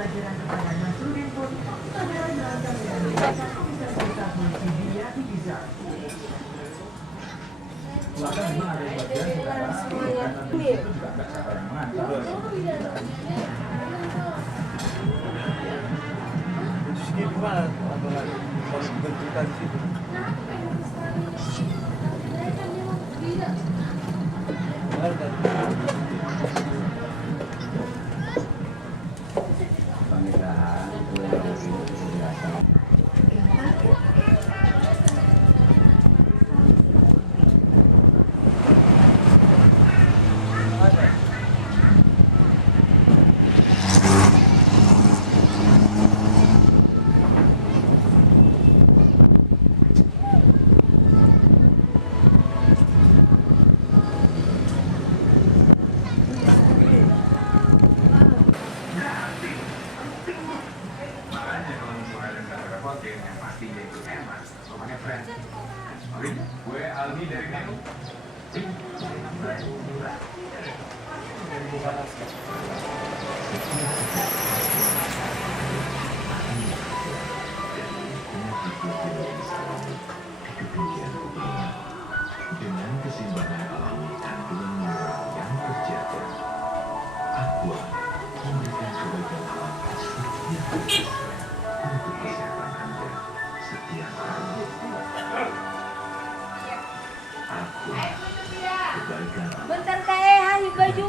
pembelajaran kepada Nasruddin pun adalah merancang dan mencapai sertifikat multimedia design. Bahkan memang ada bagian sekarang ikatan itu juga nggak siapa yang mengantar. Itu segi gimana? Kalau bentukan di situ. Pernikahan pulau ini biasa. Yang pastinya itu enak, namanya friend. Gue Aldi dari Menu. Dengan keseimbangan alami kandungan mineral yang terjaga, Aqua memberikan kebaikan alami setiap hari untuk kesehatan Anda setiap hari. Aqua, kebaikan alami. Bentar Kak, hari baju.